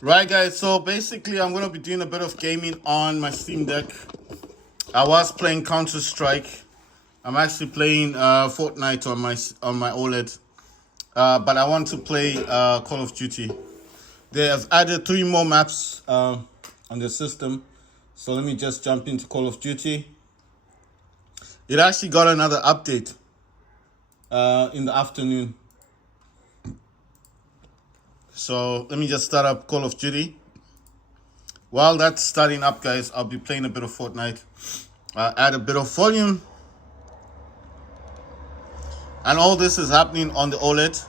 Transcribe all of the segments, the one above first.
Right, guys. So basically, I'm gonna be doing a bit of gaming on my Steam Deck. I was playing Counter Strike. I'm actually playing Fortnite on my OLED. But I want to play Call of Duty. They have added 3 more maps on the system. So let me just jump into Call of Duty. It actually got another update in the afternoon. So let me just start up Call of Duty. While that's starting up, guys, I'll be playing a bit of Fortnite. Add a bit of volume. And all this is happening on the OLED.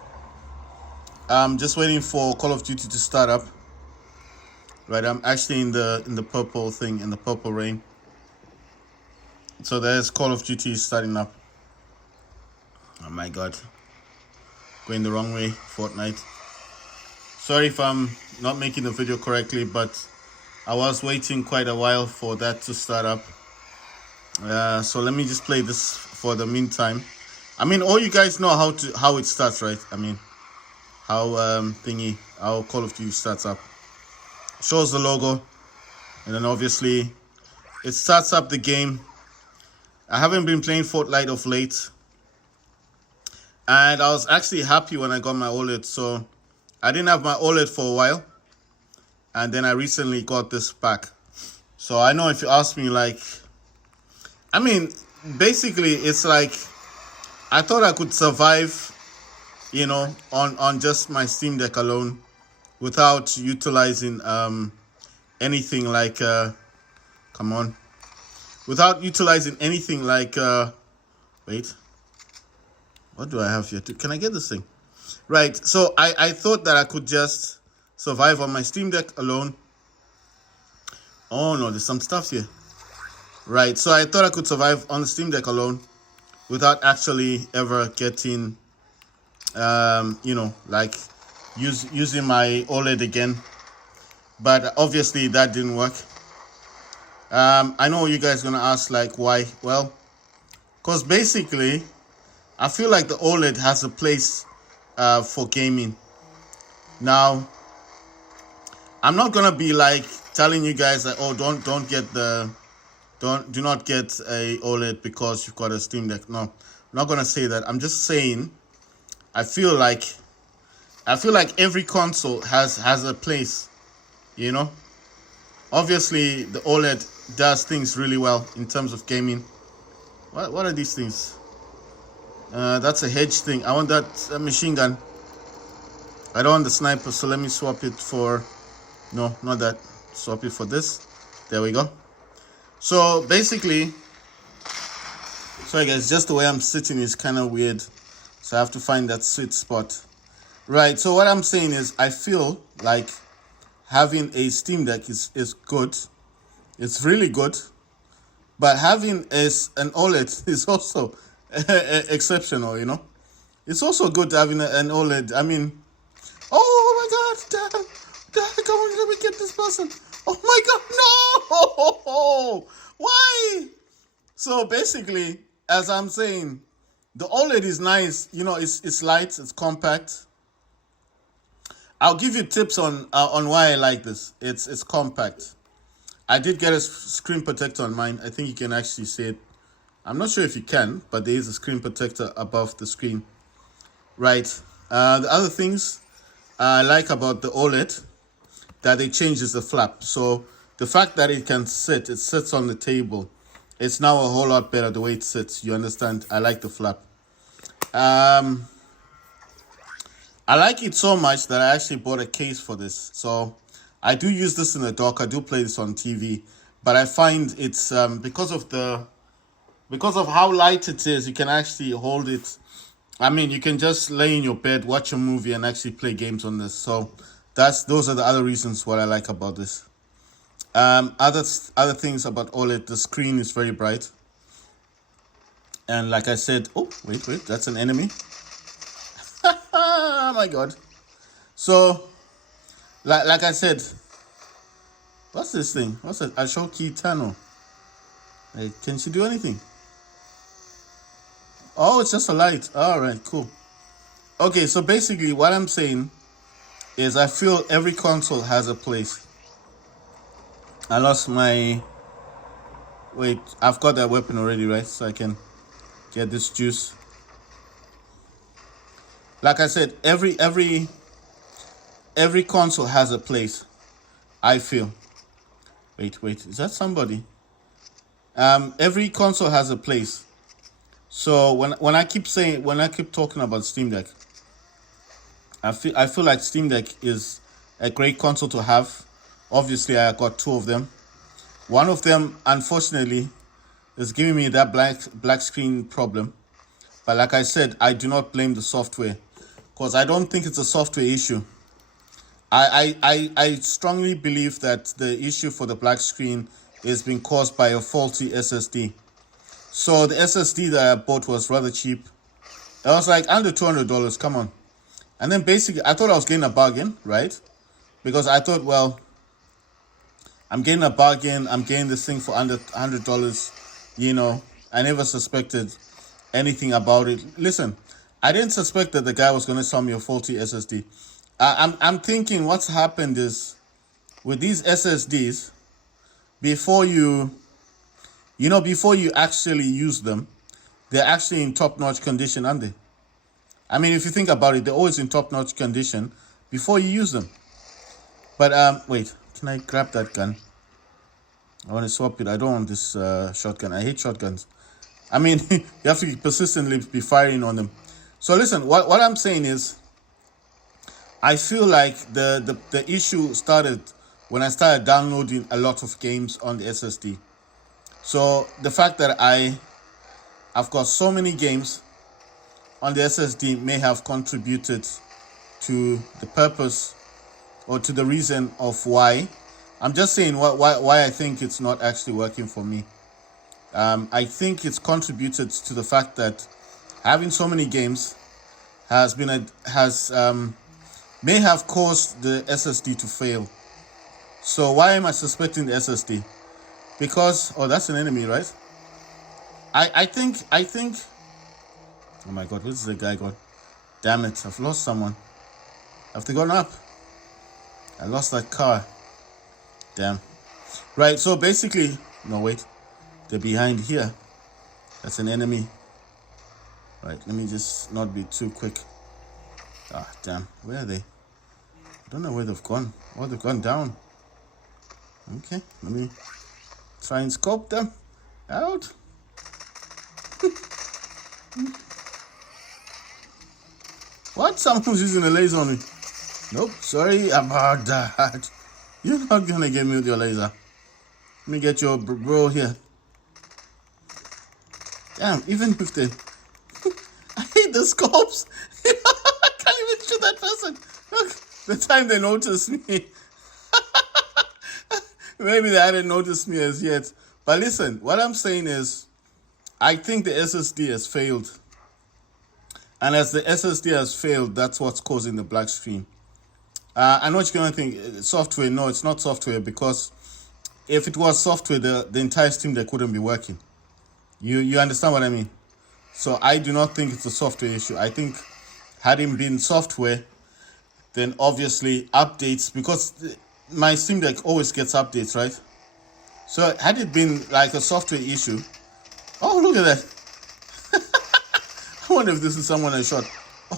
I'm just waiting for Call of Duty to start up. Right, I'm actually in the purple thing, in the purple rain. So there's Call of Duty starting up. Oh my god. Going the wrong way, Fortnite. Sorry if I'm not making the video correctly, but I was waiting quite a while for that to start up. So let me just play this for the meantime. I mean, all you guys know how it starts, right? I mean, how how Call of Duty starts up. Shows the logo, and then obviously it starts up the game. I haven't been playing Fortnite of late, and I was actually happy when I got my OLED. So I didn't have my OLED for a while, and then I recently got this back. So I know if you ask me, like, I mean, basically it's like I thought I could survive, on just my Steam Deck alone, without utilizing anything like come on, without utilizing anything like wait, what do I have here? Can I get this thing? Right. So I thought that I could just survive on my Steam Deck alone. Oh no, there's some stuff here. Right. So I thought I could survive on the Steam Deck alone without actually ever getting like using my OLED again. But obviously that didn't work. I know you guys gonna ask, like, why? Well, because basically I feel like the OLED has a place for gaming. Now, I'm not gonna be like telling you guys that, oh, do not get a OLED because you've got a Steam Deck. No, I'm not gonna say that. I'm just saying I feel like every console has a place, you know. Obviously, the OLED does things really well in terms of gaming. What are these things? That's a hedge thing. I want that machine gun. I don't want the sniper, so let me swap it for... No, not that. Swap it for this. There we go. So basically... Sorry guys, just the way I'm sitting is kind of weird. So I have to find that sweet spot. Right, so what I'm saying is I feel like having a Steam Deck is good. It's really good. But having an OLED is also exceptional, you know. It's also good having an OLED. I mean, oh my god, Dad, come on, let me get this person. Oh my god, no! Why? So basically, as I'm saying, the OLED is nice. You know, it's light, it's compact. I'll give you tips on why I like this. It's compact. I did get a screen protector on mine. I think you can actually see it. I'm not sure if you can, but there is a screen protector above the screen. Right. The other things I like about the OLED that it changes the flap. So the fact that it sits on the table. It's now a whole lot better the way it sits. You understand? I like the flap. I like it so much that I actually bought a case for this. So I do use this in the dock. I do play this on TV, but I find it's because of how light it is, you can actually hold it. I mean, you can just lay in your bed, watch a movie, and actually play games on this. So those are the other reasons what I like about this. Other things about OLED, the screen is very bright, and like I said, oh wait, that's an enemy. Oh my god. So like I said, what's this thing? What's it? Ashoki Tano. Hey, can she do anything? Oh, it's just a light. All right, cool. Okay, so basically what I'm saying is I feel every console has a place. I lost my... Wait, I've got that weapon already, right? So I can get this juice. Like I said, every console has a place, I feel. Wait, is that somebody? Every console has a place. So when I keep talking about Steam Deck, I feel like Steam Deck is a great console to have. Obviously, I got two of them. One of them, unfortunately, is giving me that black screen problem. But like I said, I do not blame the software, because I don't think it's a software issue. I strongly believe that the issue for the black screen is being caused by a faulty SSD. So the SSD that I bought was rather cheap. It was like under $200. Come on. And then basically, I thought I was getting a bargain, right? Because I thought, well, I'm getting a bargain. I'm getting this thing for under $100. You know, I never suspected anything about it. Listen, I didn't suspect that the guy was going to sell me a faulty SSD. I'm thinking what's happened is with these SSDs, before you actually use them, they're actually in top-notch condition, aren't they? I mean, if you think about it, they're always in top-notch condition before you use them. But wait, can I grab that gun? I want to swap it. I don't want this shotgun. I hate shotguns. I mean, you have to persistently be firing on them. So listen, what I'm saying is, I feel like the issue started when I started downloading a lot of games on the SSD. So the fact that I've got so many games on the SSD may have contributed to the purpose or to the reason of why. I'm just saying why I think it's not actually working for me. I think it's contributed to the fact that having so many games may have caused the SSD to fail. So why am I suspecting the SSD? Because, oh, that's an enemy, right? I think, oh my God, where's the guy gone? Damn it, I've lost someone. Have they gone up? I lost that car. Damn. Right, so basically, no, wait. They're behind here. That's an enemy. Right, let me just not be too quick. Ah, damn. Where are they? I don't know where they've gone. Oh, they've gone down. Okay, let me try and scope them out. What? Someone's using a laser on me. Nope, sorry about that. You're not gonna get me with your laser. Let me get your bro here. Damn, even if they... I hate the scopes. I can't even shoot that person. Look, the time they noticed me. Maybe they hadn't noticed me as yet. But listen, what I'm saying is, I think the SSD has failed. And as the SSD has failed, that's what's causing the black screen. I know what you're going to think, software. No, it's not software, because if it was software, the entire Steam Deck wouldn't be working. You understand what I mean? So I do not think it's a software issue. I think had it been software, then obviously updates, because my Steam Deck always gets updates, right? So had it been like a software issue, oh, look at that. I wonder if this is someone I shot.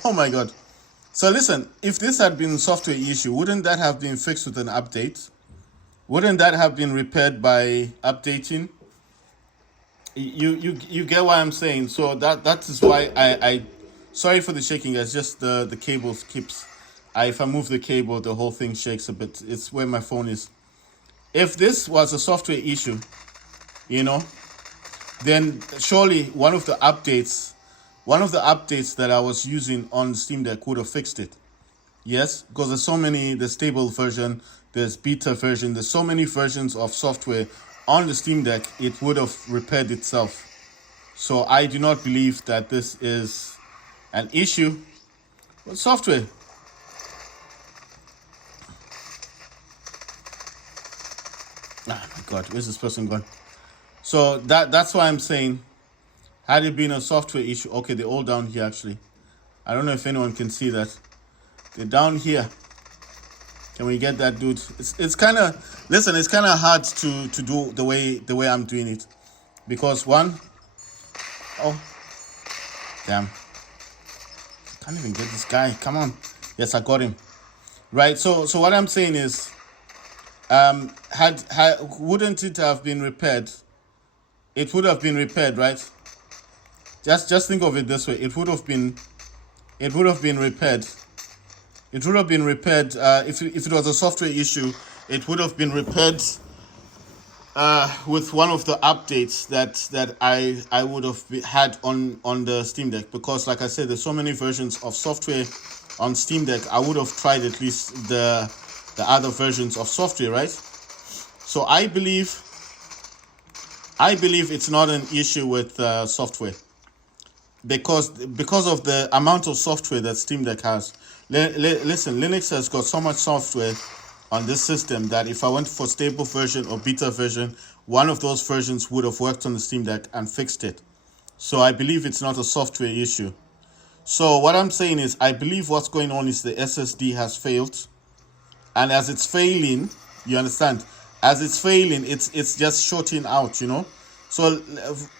Oh my God. So listen, if this had been a software issue, wouldn't that have been fixed with an update? Wouldn't that have been repaired by updating? You get what I'm saying? So that is why I sorry for the shaking, guys. Just the cable keeps... if I move the cable, the whole thing shakes a bit. It's where my phone is. If this was a software issue, then surely one of the updates that I was using on Steam Deck would have fixed it. Yes, because there's stable version, there's beta version, there's so many versions of software on the Steam Deck, it would have repaired itself. So I do not believe that this is an issue with software. Ah, my God, where's this person gone? So that's why I'm saying, had it been a software issue, okay, they're all down here actually. I don't know if anyone can see that. They're down here. Can we get that, dude? It's kind of, listen. It's kind of hard to do the way I'm doing it, because one, oh damn, can't even get this guy. Come on. Yes, I got him. Right. So what I'm saying is, had wouldn't it have been repaired? It would have been repaired, right? Just think of it this way. It would have been repaired. It would have been repaired if it was a software issue. It would have been repaired with one of the updates that I would have had on the Steam Deck, because like I said, there's so many versions of software on Steam Deck. I would have tried at least the other versions of software, right? So I believe it's not an issue with software, because of the amount of software that Steam Deck has. Listen, Linux has got so much software on this system that if I went for stable version or beta version, one of those versions would have worked on the Steam Deck and fixed it. So I believe it's not a software issue. So what I'm saying is, I believe what's going on is the SSD has failed, and as it's failing, you understand, as it's failing, it's just shorting out, So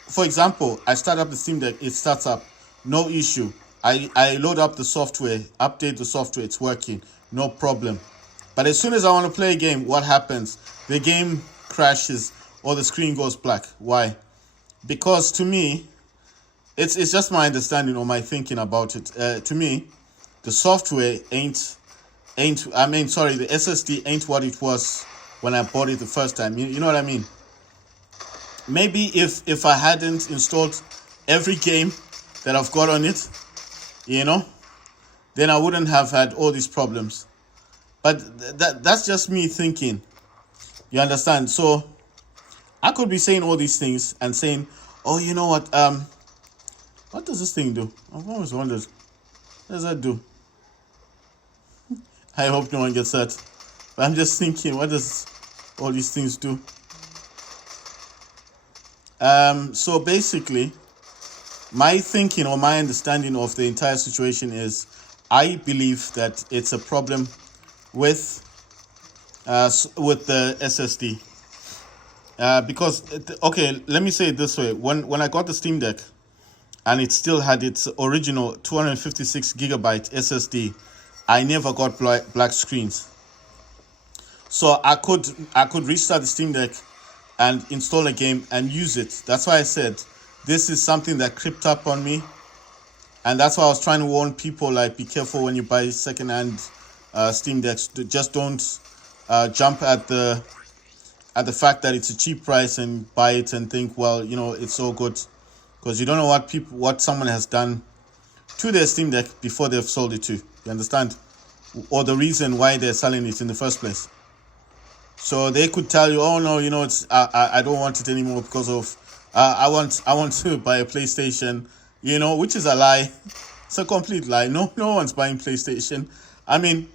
for example, I start up the Steam Deck, it starts up, no issue. I load up the software, update the software, it's working, no problem. But as soon as I want to play a game, what happens? The game crashes or the screen goes black. Why? Because to me, it's just my understanding or my thinking about it. To me, the software the SSD ain't what it was when I bought it the first time. You know what I mean? Maybe if I hadn't installed every game that I've got on it, then I wouldn't have had all these problems. But that's just me thinking. You understand? So I could be saying all these things and saying, oh, you know what does this thing do? I've always wondered. What does that do? I hope no one gets hurt. But I'm just thinking, what does all these things do? So basically, my thinking or my understanding of the entire situation is, I believe that it's a problem with the SSD. Because, okay, let me say it this way. When I got the Steam Deck and it still had its original 256 gigabyte SSD, I never got black screens. So I could restart the Steam Deck and install a game and use it. That's why I said this is something that crept up on me. And that's why I was trying to warn people, like, be careful when you buy second-hand Steam Decks. Just don't jump at the fact that it's a cheap price and buy it and think, well, it's so good, because you don't know what someone has done to their Steam Deck before they've sold it to. You understand? Or the reason why they're selling it in the first place. So they could tell you, oh no, it's I don't want it anymore because of I want to buy a PlayStation, which is a lie. It's a complete lie. No one's buying PlayStation. I mean,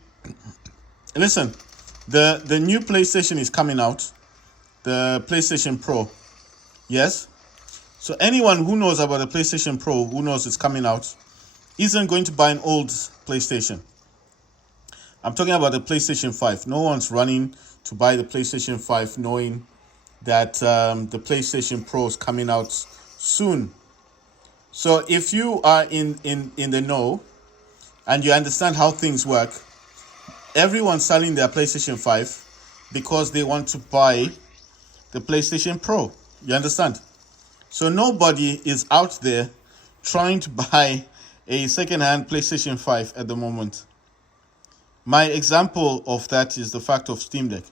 listen, the new PlayStation is coming out, the PlayStation Pro. Yes. So anyone who knows about the PlayStation Pro, who knows it's coming out, isn't going to buy an old PlayStation. I'm talking about the PlayStation 5. No one's running to buy the PlayStation 5 knowing that the PlayStation Pro is coming out soon. So if you are in the know and you understand how things work, everyone's selling their PlayStation 5 because they want to buy the PlayStation Pro. You understand? So nobody is out there trying to buy a second-hand PlayStation 5 at the moment. My example of that is the fact of Steam Deck.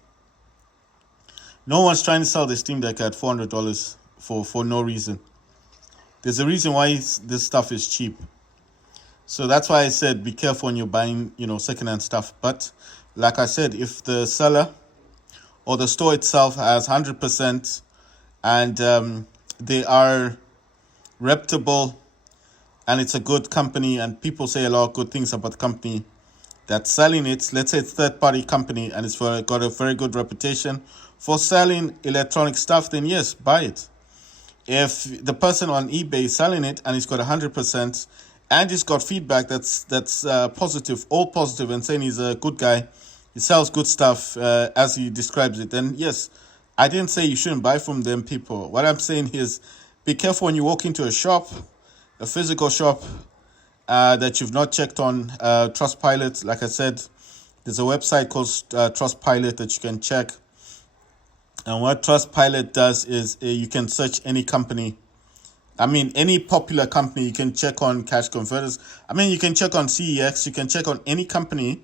No one's trying to sell the Steam Deck at $400 for no reason. There's a reason why this stuff is cheap. So that's why I said be careful when you're buying, second-hand stuff. But like I said, if the seller or the store itself has 100% and they are reputable and it's a good company and people say a lot of good things about the company that's selling it, let's say it's a third-party company and it's got a very good reputation for selling electronic stuff, then yes, buy it. If the person on eBay is selling it and he's got 100% and he's got feedback that's positive, all positive, and saying he's a good guy He sells good stuff as he describes it. And yes, I didn't say you shouldn't buy from them, people. What I'm saying is be careful when you walk into a shop, a physical shop, that you've not checked on Trustpilot. Like I said, there's a website called Trustpilot that you can check. And what Trustpilot does is you can search any company. I mean, any popular company. You can check on Cash Converters. I mean, you can check on CEX. You can check on any company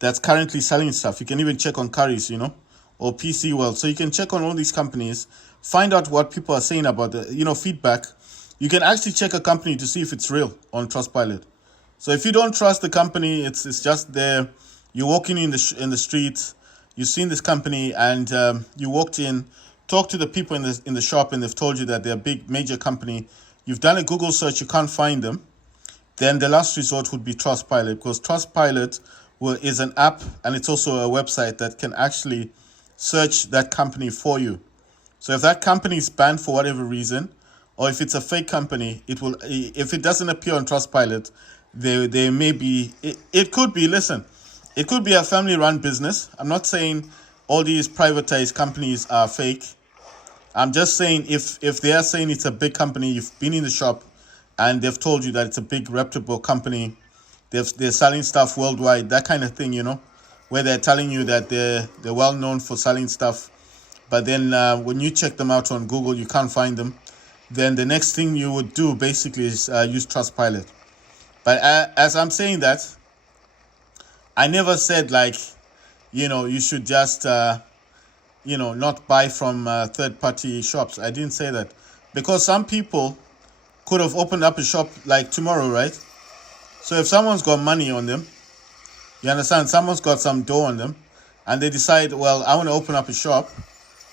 that's currently selling stuff. You can even check on Currys, or PC World. So you can check on all these companies, find out what people are saying about the, feedback. You can actually check a company to see if it's real on Trustpilot. So if you don't trust the company, it's just there. You're walking in the street, you've seen this company, and you walked in, talk to the people in the shop, and they've told you that they're a big major company. You've done a Google search, you can't find them. Then the last resort would be Trustpilot, because Trustpilot is an app, and it's also a website that can actually search that company for you. So if that company is banned for whatever reason, or if it's a fake company, it will. If it doesn't appear on Trustpilot, there may be. It could be. Listen, it could be a family-run business. I'm not saying all these privatized companies are fake. I'm just saying if they are saying it's a big company, you've been in the shop, and they've told you that it's a big reputable company. They're selling stuff worldwide, that kind of thing, where they're telling you that they're well known for selling stuff, but then when you check them out on Google, you can't find them. Then the next thing you would do basically is use Trustpilot. But as I'm saying that, I never said you should just not buy from third-party shops. I didn't say that, because some people could have opened up a shop like tomorrow, right? So if someone's got money on them, you understand, someone's got some dough on them, and they decide, well, I want to open up a shop.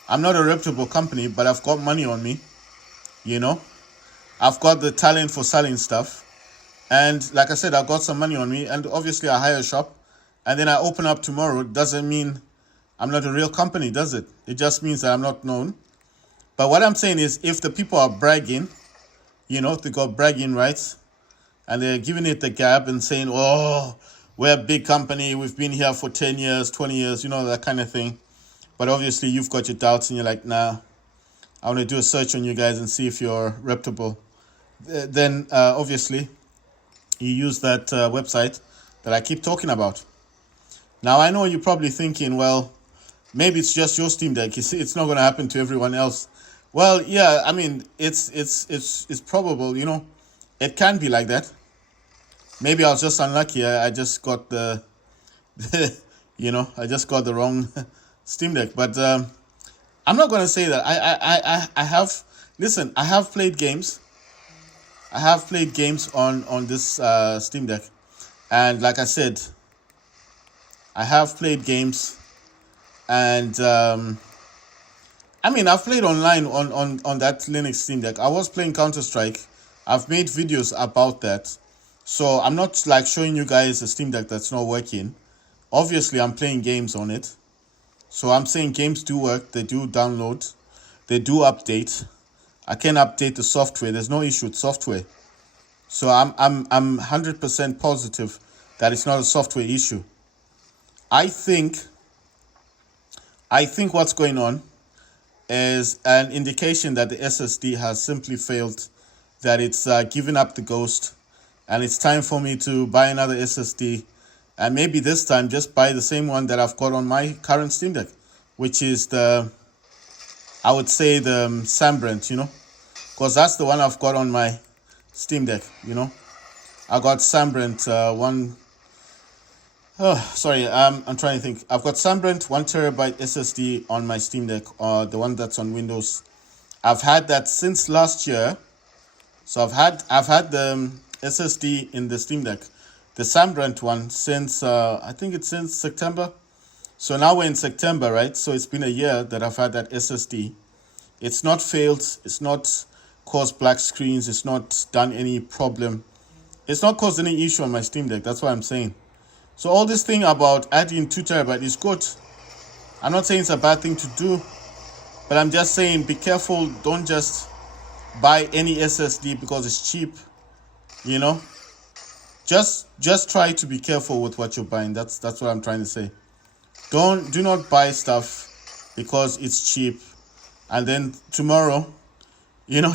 I'm not a reputable company, but I've got money on me, I've got the talent for selling stuff. And like I said, I've got some money on me, and obviously I hire a shop, and then I open up tomorrow. Doesn't mean I'm not a real company, does it? It just means that I'm not known. But what I'm saying is, if the people are bragging, they got bragging rights, and they're giving it the gab and saying, oh, we're a big company, we've been here for 10 years, 20 years, that kind of thing. But obviously you've got your doubts, and you're like, nah, I want to do a search on you guys and see if you're reputable. Then obviously you use that website that I keep talking about. Now, I know you're probably thinking, well, maybe it's just your Steam Deck. You see, it's not going to happen to everyone else. Well, yeah, I mean, it's probable, it can be like that. Maybe I was just unlucky. I just got the, I just got the wrong Steam Deck. But I'm not going to say that. I have, listen, I have played games. I have played games on this Steam Deck. And like I said, I have played games. And I've played online on that Linux Steam Deck. I was playing Counter-Strike. I've made videos about that. So I'm not showing you guys a Steam Deck that's not working. Obviously, I'm playing games on it. So I'm saying games do work. They do download. They do update. I can update the software. There's no issue with software. So I'm 100% positive that it's not a software issue. I think what's going on is an indication that the SSD has simply failed, that it's given up the ghost, and it's time for me to buy another SSD, and maybe this time just buy the same one that I've got on my current Steam Deck, which is the Sambrent, because that's the one I've got on my Steam Deck, I got Sambrent I'm trying to think. I've got Sambrent 1 terabyte SSD on my Steam Deck, the one that's on Windows. I've had that since last year. So I've had the SSD in the Steam Deck, the Sambrent one, since I think it's since September. So now we're in September, right? So it's been a year that I've had that SSD. It's not failed. It's not caused black screens. It's not done any problem. It's not caused any issue on my Steam Deck. That's what I'm saying. So all this thing about adding 2 terabyte is good. I'm not saying it's a bad thing to do, but I'm just saying be careful. Don't just buy any SSD because it's cheap. Just try to be careful with what you're buying. That's what I'm trying to say. Do not buy stuff because it's cheap, and then tomorrow,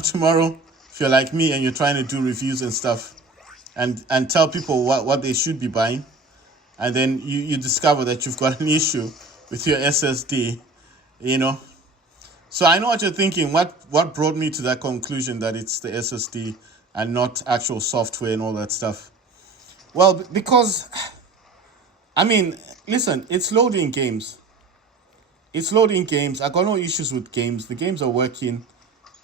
tomorrow, if you're like me and you're trying to do reviews and stuff, and tell people what they should be buying, and then you discover that you've got an issue with your SSD, you know. So I know what you're thinking. What brought me to that conclusion that it's the SSD and not actual software and all that stuff? Well, because, I mean, listen, it's loading games. It's loading games. I got no issues with games. The games are working.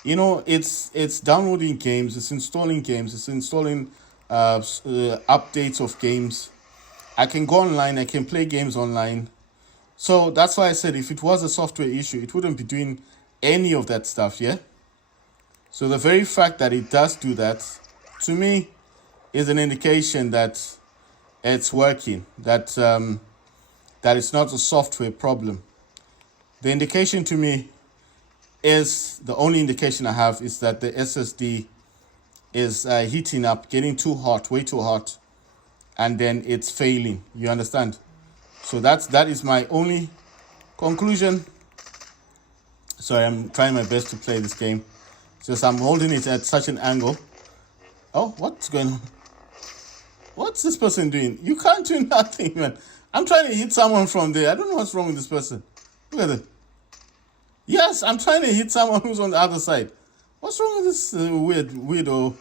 It's downloading games. It's installing games. It's installing updates of games. I can go online. I can play games online. So that's why I said if it was a software issue, it wouldn't be doing any of that stuff, yeah? So the very fact that it does do that, to me, is an indication that it's working, that it's not a software problem. The indication to me is, the only indication I have is that the SSD is heating up, getting too hot, way too hot, and then it's failing. You understand? So that is my only conclusion. Sorry, I'm trying my best to play this game. Just I'm holding it at such an angle. Oh, what's going on? What's this person doing? You can't do nothing, man. I'm trying to hit someone from there. I don't know what's wrong with this person. Look at it. Yes, I'm trying to hit someone who's on the other side. What's wrong with this weirdo?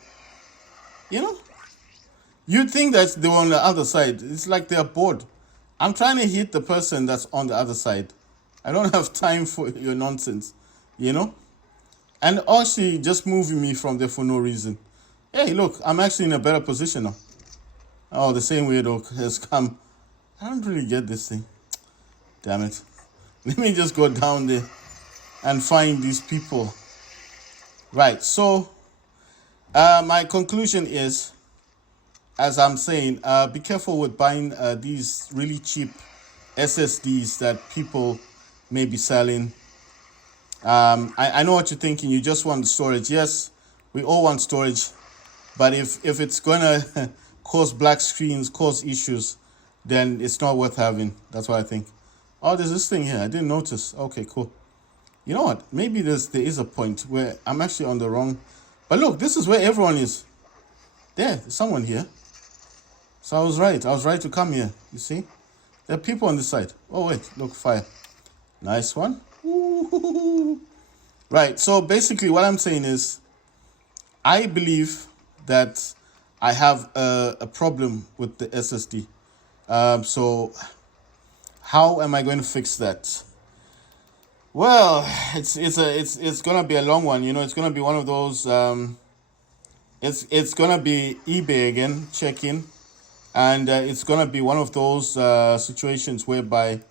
You'd think that they were on the other side. It's like they're bored. I'm trying to hit the person that's on the other side. I don't have time for your nonsense, And actually just moving me from there for no reason. Hey, look, I'm actually in a better position now. Oh, the same weirdo has come. I don't really get this thing. Damn it. Let me just go down there and find these people. Right, so my conclusion is, as I'm saying, be careful with buying these really cheap SSDs that people may be selling. I know what you're thinking. You just want storage. Yes, we all want storage. But if it's going to cause black screens, cause issues, then it's not worth having. That's what I think. Oh, there's this thing here. I didn't notice. Okay, cool. You know what? Maybe there is a point where I'm actually on the wrong. But look, this is where everyone is. There's someone here. So I was right. I was right to come here. You see? There are people on this side. Oh, wait. Look, fire. Nice one. Ooh. Right. So basically what I'm saying is I believe that I have a problem with the SSD. So how am I going to fix that? Well, it's gonna be a long one. It's gonna be one of those. It's gonna be eBay again, check-in, and it's gonna be one of those situations whereby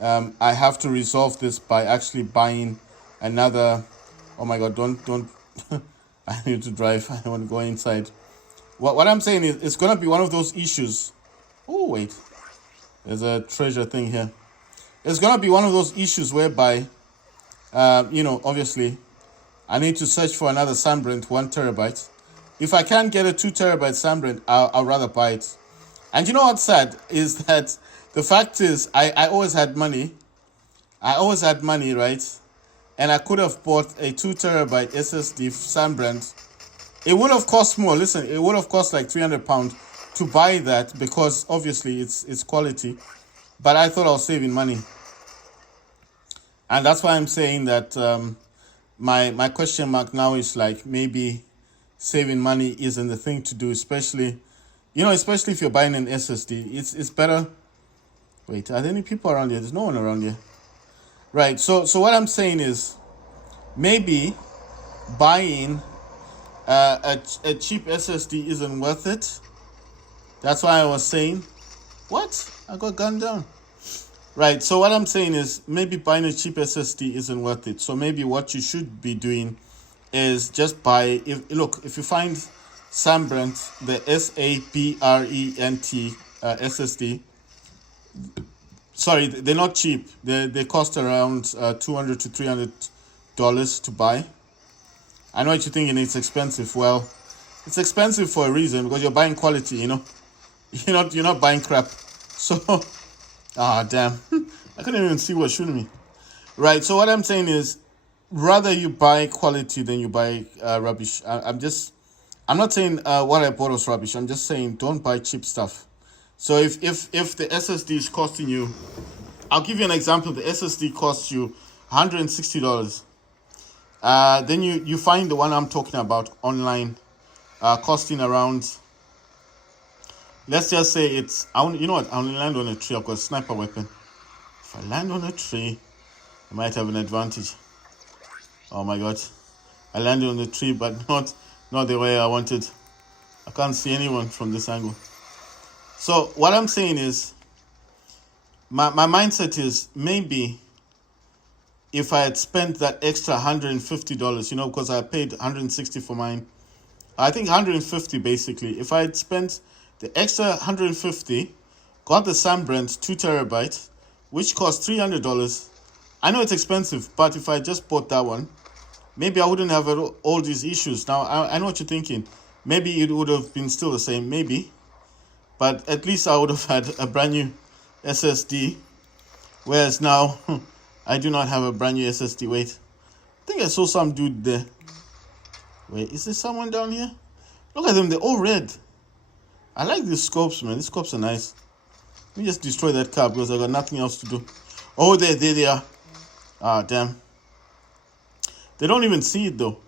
I have to resolve this by actually buying another. Oh my God! Don't. I need to drive. I don't want to go inside. What I'm saying is, it's gonna be one of those issues. Oh wait, there's a treasure thing here. It's gonna be one of those issues whereby, obviously, I need to search for another Sunbrand 1 terabyte. If I can't get a 2 terabyte Sunbrand, I'll rather buy it. And you know what's sad is that the fact is, I always had money. Right? And I could have bought a 2 terabyte SSD Sunbrand. It would have cost more. Listen, it would have cost like £300 to buy that because obviously it's quality. But I thought I was saving money. And that's why I'm saying that my question mark now is like maybe saving money isn't the thing to do, especially if you're buying an SSD. It's better. Wait, are there any people around here? There's no one around here. Right, so what I'm saying is maybe buying a cheap SSD isn't worth it. That's why I was saying, what? I got gunned down. Right, so what I'm saying is maybe buying a cheap SSD isn't worth it. So maybe what you should be doing is just buy, if you find Sunbrand, the SABRENT SSD, sorry, they're not cheap. They cost around $200 to $300 to buy. I know what you're thinking, it's expensive. Well, it's expensive for a reason, because you're buying quality, You're not buying crap. So, damn. I couldn't even see what shooting me. Right. So what I'm saying is, rather you buy quality than you buy rubbish. I'm not saying what I bought was rubbish. I'm just saying don't buy cheap stuff. So if the SSD is costing you, I'll give you an example. The SSD costs you $160. Then you find the one I'm talking about online, costing around. Let's just say it's. You know what? I only land on a tree. I've got a sniper weapon. If I land on a tree, I might have an advantage. Oh my god! I landed on the tree, but not the way I wanted. I can't see anyone from this angle. So what I'm saying is, my mindset is maybe if I had spent that extra $150, because I paid $160 for mine, I think $150 basically. If I had spent the extra $150, got the Sunbrand 2 terabyte, which cost $300. I know it's expensive, but if I just bought that one, maybe I wouldn't have all these issues. Now, I know what you're thinking. Maybe it would have been still the same, maybe. But at least I would have had a brand new SSD. Whereas now, I do not have a brand new SSD. Wait, I think I saw some dude there. Wait, is there someone down here? Look at them, they're all red. I like these scopes, man. These scopes are nice. Let me just destroy that car because I got nothing else to do. Oh, there they are. Ah, damn. They don't even see it, though.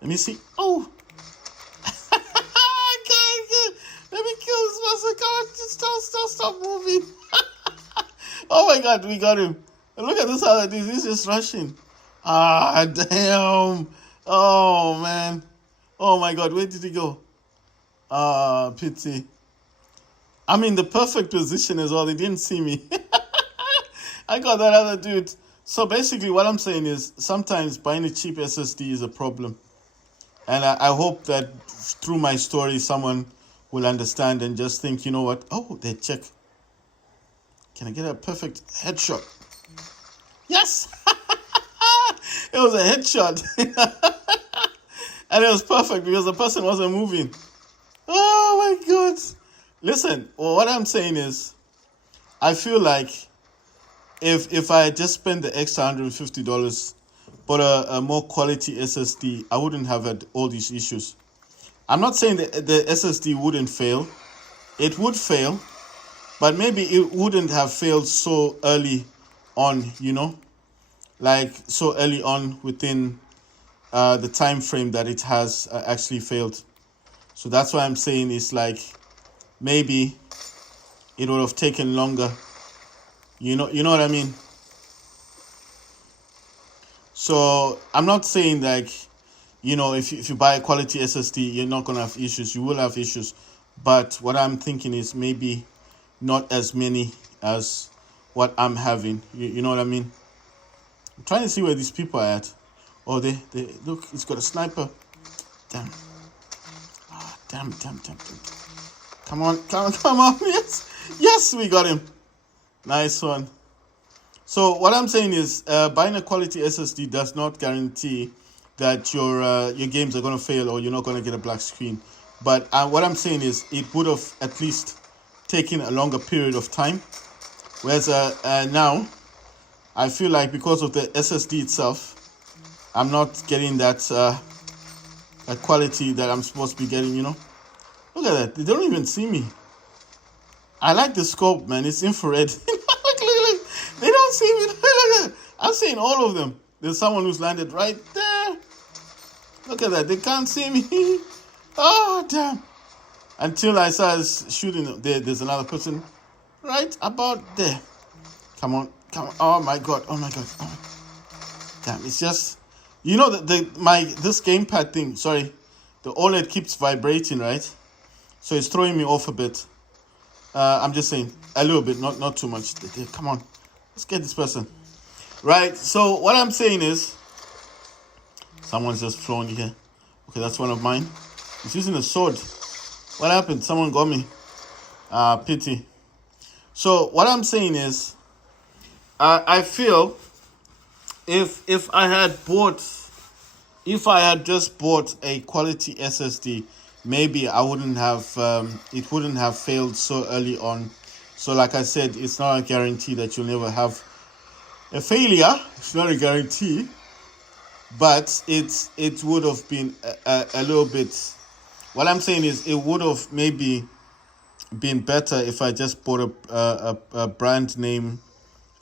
Let me see. Oh! I can't. Let me kill this person. Come on, just stop moving. Oh my god, we got him. And look at this other dude. He's just rushing. Ah, damn. Oh, man. Oh my god, where did he go? Ah, pity. I'm in the perfect position as well. They didn't see me. I got that other dude. So basically what I'm saying is sometimes buying a cheap SSD is a problem. And I hope that through my story someone will understand and just think, you know what? Oh, they check. Can I get a perfect headshot? Yes! It was a headshot. And it was perfect because the person wasn't moving. Oh my god. Listen, well, what I'm saying is I feel like if I had just spent the extra $150 but a more quality SSD, I wouldn't have had all these issues. I'm not saying that the SSD wouldn't fail. It would fail, but maybe it wouldn't have failed so early on, like so early on within the time frame that it has actually failed. So that's why I'm saying it's like maybe it would have taken longer. You know what I mean? So I'm not saying like, if you buy a quality SSD, you're not going to have issues. You will have issues. But what I'm thinking is maybe not as many as what I'm having. You know what I mean? I'm trying to see where these people are at. Oh, they look, it's got a sniper. Damn. Oh, damn. Come on. Yes, we got him. Nice one. So what I'm saying is buying a quality SSD does not guarantee that your games are going to fail or you're not going to get a black screen. But what I'm saying is it would have at least taken a longer period of time. Whereas now, I feel like because of the SSD itself, I'm not getting that quality that I'm supposed to be getting, Look at that. They don't even see me. I like the scope, man. It's infrared. Look. They don't see me. Look. I'm seeing all of them. There's someone who's landed right there. Look at that. They can't see me. Oh, damn. Until I started shooting. There's another person right about there. Come on. Oh, my God. Oh. Damn, it's just... this gamepad thing, sorry. The OLED keeps vibrating, right? So it's throwing me off a bit. I'm just saying, a little bit, not too much. Come on, let's get this person. Right, so what I'm saying is, someone's just flown here. Okay, that's one of mine. He's using a sword. What happened? Someone got me. Pity. So what I'm saying is, I feel if I had just bought a quality SSD, maybe I wouldn't have it wouldn't have failed so early on. So like I said, it's not a guarantee that you'll never have a failure. It's not a guarantee, but it would have been a little bit. What I'm saying is, it would have maybe been better if I just bought a brand name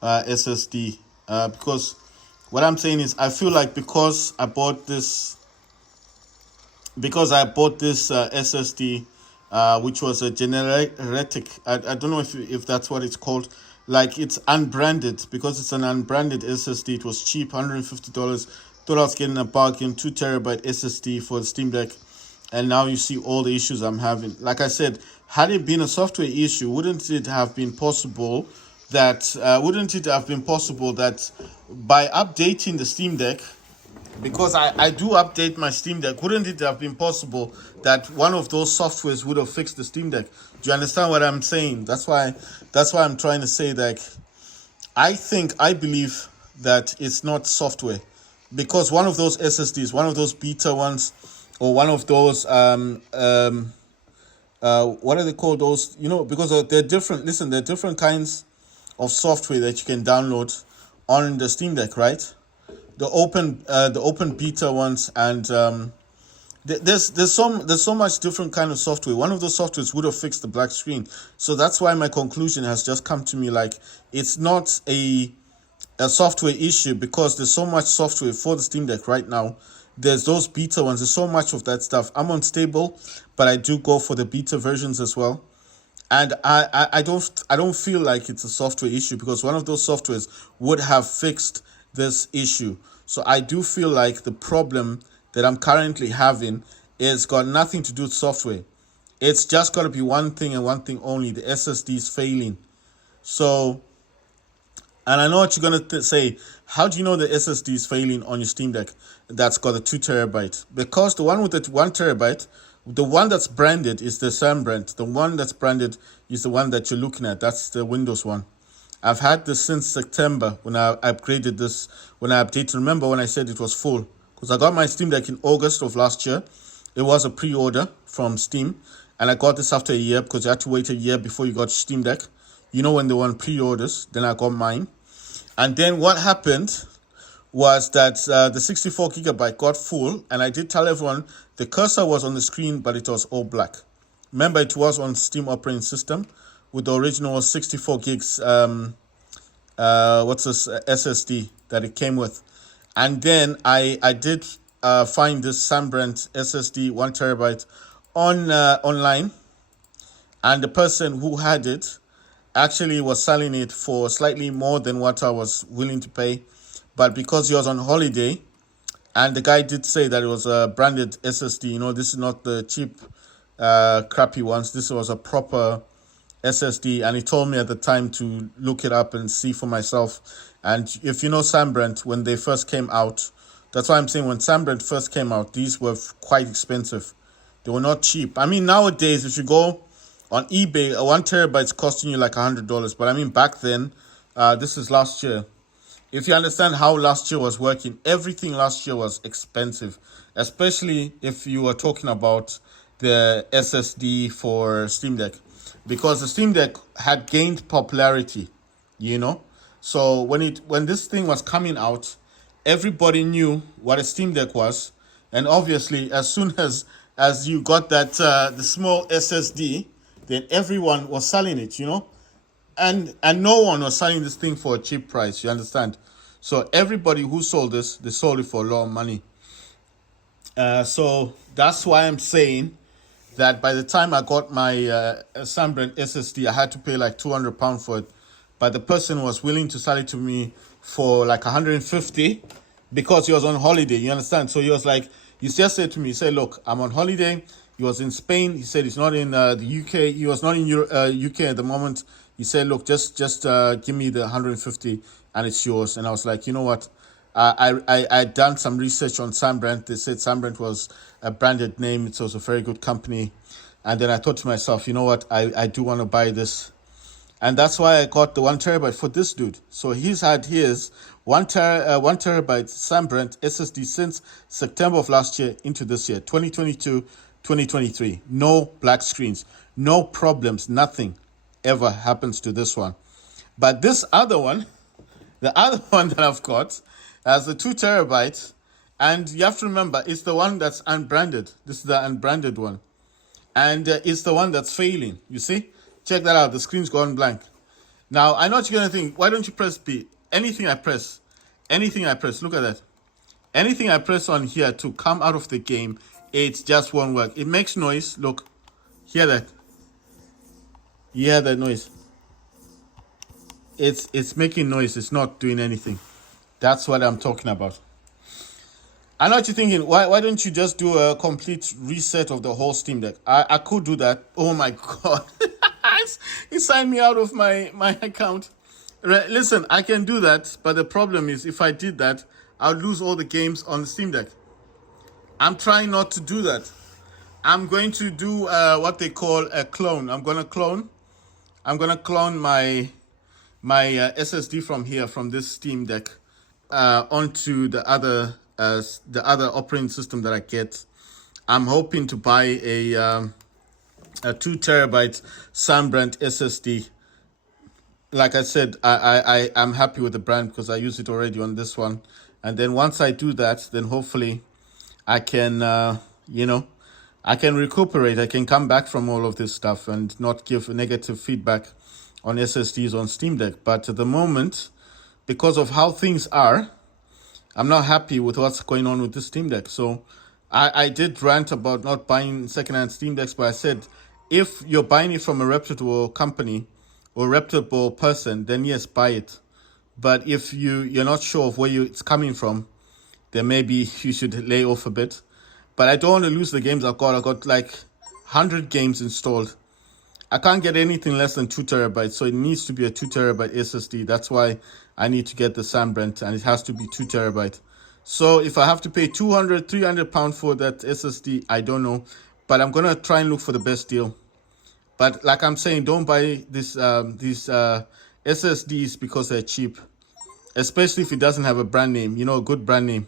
SSD, because what I'm saying is, I feel like because I bought this SSD, which was a generic. I don't know if that's what it's called. Like, it's unbranded, because it's an unbranded SSD. It was cheap, $150. Thought I was getting a bargain, 2 terabyte SSD for the Steam Deck, and now you see all the issues I'm having. Like I said, had it been a software issue, wouldn't it have been possible that by updating the Steam Deck, because I do update my Steam Deck, wouldn't it have been possible that one of those softwares would have fixed the Steam Deck? Do you understand what I'm saying? That's why I'm trying to say that I believe that it's not software, because one of those SSDs, one of those beta ones, or one of those what are they called? Those, because they're different. Listen, there are different kinds of software that you can download on the Steam Deck, right? The open beta ones, and there's so much different kind of software. One of those softwares would have fixed the black screen. So that's why my conclusion has just come to me, like, it's not a software issue, because there's so much software for the Steam Deck right now. There's those beta ones. There's so much of that stuff. I'm on stable, but I do go for the beta versions as well. And I don't feel like it's a software issue, because one of those softwares would have fixed this issue. So I do feel like the problem that I'm currently having is got nothing to do with software. It's just got to be one thing and one thing only: the SSD is failing. So, and I know what you're gonna say. How do you know the SSD is failing on your Steam Deck that's got a 2 terabyte? Because the one with the 1 terabyte, the one that's branded is the SAM brand. The one that's branded is the one that you're looking at. That's the Windows one. I've had this since September when I upgraded this, when I updated. Remember when I said it was full? Because I got my Steam Deck in August of last year. It was a pre-order from Steam. And I got this after a year, because you had to wait a year before you got your Steam Deck. You know, when they were on pre-orders, then I got mine. And then what happened was that the 64 gigabyte got full, and I did tell everyone the cursor was on the screen, but it was all black. Remember, it was on Steam operating system with the original 64 gigs SSD that it came with. And then I did find this SAM brand SSD 1 terabyte online, and the person who had it actually was selling it for slightly more than what I was willing to pay. But because he was on holiday, and the guy did say that it was a branded SSD, this is not the cheap crappy ones. This was a proper SSD, and he told me at the time to look it up and see for myself. And if you know SAM brand, when they first came out, that's why I'm saying, when SAM brand first came out, these were quite expensive. They were not cheap. I mean, nowadays, if you go on eBay, a 1 terabyte is costing you like $100. But I mean, back then, this is last year. If you understand how last year was working, everything last year was expensive, especially if you were talking about the SSD for Steam Deck, because the Steam Deck had gained popularity, So when this thing was coming out, everybody knew what a Steam Deck was, and obviously, as soon as you got that the small SSD, then everyone was selling it, and no one was selling this thing for a cheap price. You understand? So everybody who sold this, they sold it for a lot of money. So that's why I'm saying that by the time I got my SAM brand SSD, I had to pay like £200 for it. But the person was willing to sell it to me for like 150 because he was on holiday. You understand? So he was like, he just said to me, he said, look, I'm on holiday. He was in Spain. He said he's not in the UK. He was not in UK at the moment. He said, look, just give me the 150 and it's yours. And I was like, you know what? I'd done some research on SAM brand. They said SAM brand was a branded name. It was a very good company. And then I thought to myself, you know what? I do want to buy this. And that's why I got the 1 terabyte for this dude. So he's had his 1 terabyte SAM brand SSD since September of last year into this year, 2022, 2023. No black screens, no problems, nothing. ever happens to this one. But this other one, the other one that I've got, has a 2 terabyte, and you have to remember it's the one that's unbranded. This is the unbranded one, and it's the one that's failing. You see, check that out. The screen's gone blank. Now I know what you're gonna think. Why don't you press B? Anything I press, look at that. Anything I press on here to come out of the game, it just won't work. It makes noise. Look, hear that? You hear that noise? It's making noise. It's not doing anything. That's what I'm talking about. I know what you're thinking. Why don't you just do a complete reset of the whole Steam Deck? I could do that. Oh my god. He signed me out of my account. Listen, I can do that, but the problem is if I did that, I'll lose all the games on the Steam Deck. I'm trying not to do that. I'm going to do what they call a clone. I'm gonna clone my SSD from here, from this Steam Deck, onto the other operating system that I get. I'm hoping to buy a 2 terabyte Sunbrand SSD. Like I said, I'm happy with the brand because I use it already on this one. And then once I do that, then hopefully I can, I can recuperate. I can come back from all of this stuff and not give negative feedback on SSDs on Steam Deck. But at the moment, because of how things are, I'm not happy with what's going on with the Steam Deck. So I did rant about not buying secondhand Steam Decks, but I said, if you're buying it from a reputable company or reputable person, then yes, buy it. But if you're not sure of where it's coming from, then maybe you should lay off a bit. But I don't want to lose the games I've got. I've got like 100 games installed. I can't get anything less than 2 terabytes, so it needs to be a 2 terabyte SSD. That's why I need to get the Sunbrand, and it has to be 2 terabyte. So if I have to pay 200, 300 pounds for that SSD, I don't know. But I'm going to try and look for the best deal. But like I'm saying, don't buy these SSDs because they're cheap, especially if it doesn't have a brand name, a good brand name.